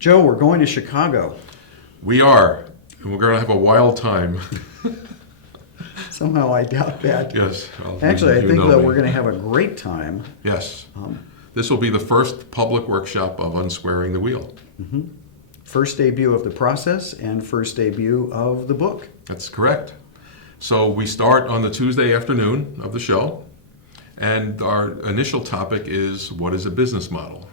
Joe, we're going to Chicago. We are, and we're going to have a wild time. Somehow I doubt that. Yes. Actually, I think that we're going to have a great time. Yes. This will be the first public workshop of UnSquaring the Wheel. Mm-hmm. First debut of the process and first debut of the book. That's correct. So we start on the Tuesday afternoon of the show, and our initial topic is, what is a business model?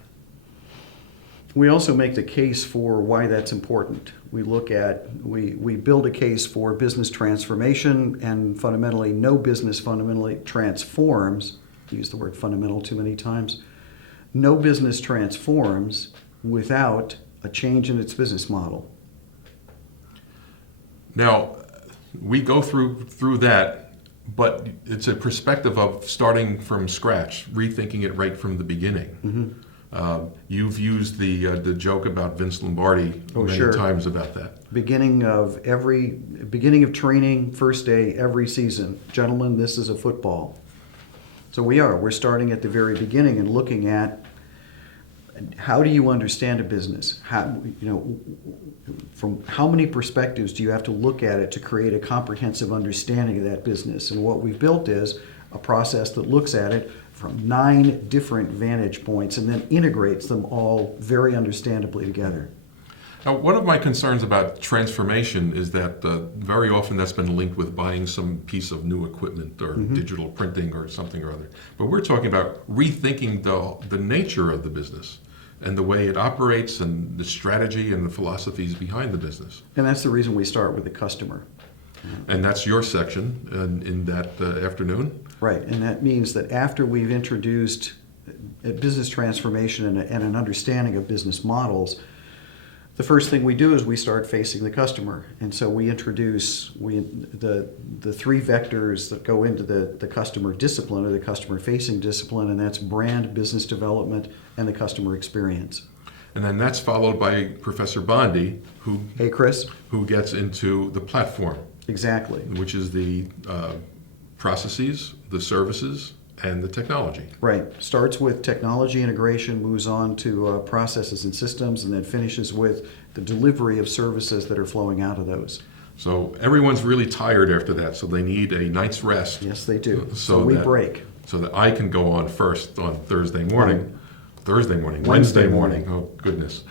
We also make the case for why that's important. We build a case for business transformation, and fundamentally, no business fundamentally transforms. I use the word fundamental too many times. No business transforms without a change in its business model. Now, we go through that, but it's a perspective of starting from scratch, rethinking it right from the beginning. Mm-hmm. You've used the joke about Vince Lombardi many times about that. Beginning of training, first day every season. Gentlemen, this is a football. So we're starting at the very beginning and looking at how do you understand a business? From how many perspectives do you have to look at it to create a comprehensive understanding of that business? And what we've built is a process that looks at it from 9 different vantage points and then integrates them all very understandably together. Now, one of my concerns about transformation is that very often that's been linked with buying some piece of new equipment or digital printing or something or other. But we're talking about rethinking the nature of the business and the way it operates and the strategy and the philosophies behind the business. And that's the reason we start with the customer. And that's your section in that afternoon? Right, and that means that after we've introduced a business transformation and an understanding of business models, the first thing we do is we start facing the customer. And so we introduce the 3 vectors that go into the customer discipline or the customer-facing discipline, and that's brand, business development, and the customer experience. And then that's followed by Professor Bondy, Hey, Chris. Who gets into the platform. Exactly. Which is the processes, the services, and the technology. Right. Starts with technology integration, moves on to processes and systems, and then finishes with the delivery of services that are flowing out of those. So everyone's really tired after that, so they need a night's rest. Yes, they do. So we break. So that I can go on first on Wednesday morning. Oh, goodness.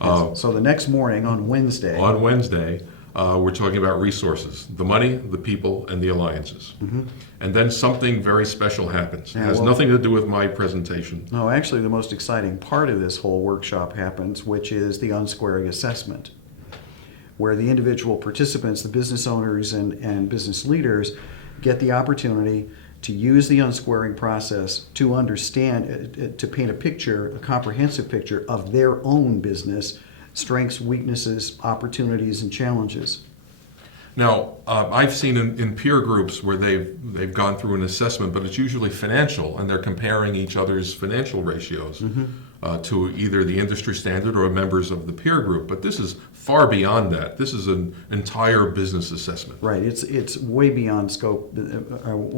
So the next morning on Wednesday. We're talking about resources, the money, the people, and the alliances. Mm-hmm. And then something very special happens. It has nothing to do with my presentation. No, actually the most exciting part of this whole workshop happens, which is the unsquaring assessment, where the individual participants, the business owners and business leaders, get the opportunity to use the unsquaring process to understand, to paint a comprehensive picture of their own business, strengths, weaknesses, opportunities, and challenges. Now, I've seen in peer groups where they've gone through an assessment, but it's usually financial, and they're comparing each other's financial ratios to either the industry standard or members of the peer group. But this is far beyond that. This is an entire business assessment. Right. It's way beyond scope,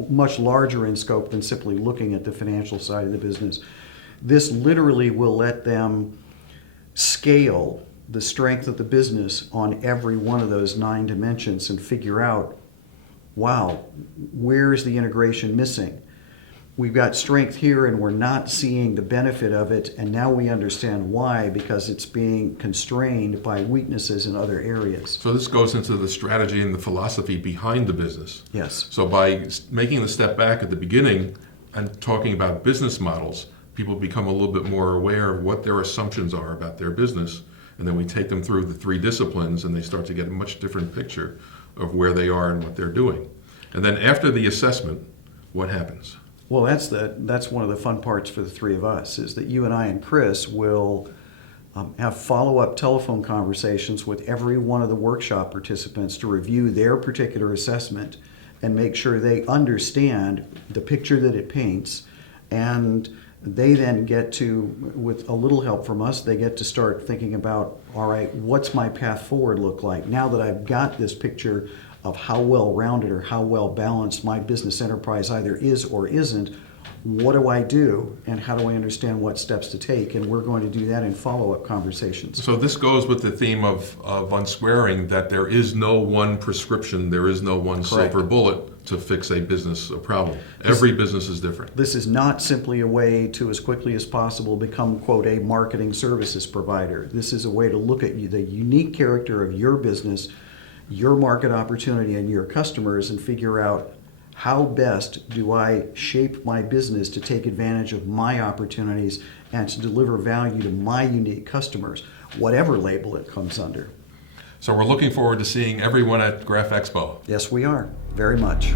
much larger in scope than simply looking at the financial side of the business. This literally will let them scale the strength of the business on every one of those 9 dimensions and figure out, wow, where is the integration missing? We've got strength here and we're not seeing the benefit of it, and now we understand why, because it's being constrained by weaknesses in other areas. So this goes into the strategy and the philosophy behind the business. Yes. So by making the step back at the beginning and talking about business models, people become a little bit more aware of what their assumptions are about their business, and then we take them through the 3 disciplines and they start to get a much different picture of where they are and what they're doing. And then after the assessment, what happens? Well, that's one of the fun parts for the 3 of us, is that you and I and Chris will have follow-up telephone conversations with every one of the workshop participants to review their particular assessment and make sure they understand the picture that it paints, and they then get to, with a little help from us, they get to start thinking about, all right, what's my path forward look like? Now that I've got this picture of how well-rounded or how well-balanced my business enterprise either is or isn't, what do I do, and how do I understand what steps to take? And we're going to do that in follow-up conversations. So this goes with the theme of unsquaring, that there is no one prescription, there is no one Correct. silver bullet to fix a business problem. Every business is different. This is not simply a way to, as quickly as possible, become, quote, a marketing services provider. This is a way to look at the unique character of your business, your market opportunity, and your customers, and figure out how best do I shape my business to take advantage of my opportunities and to deliver value to my unique customers, whatever label it comes under. So we're looking forward to seeing everyone at Graph Expo. Yes, we are, very much.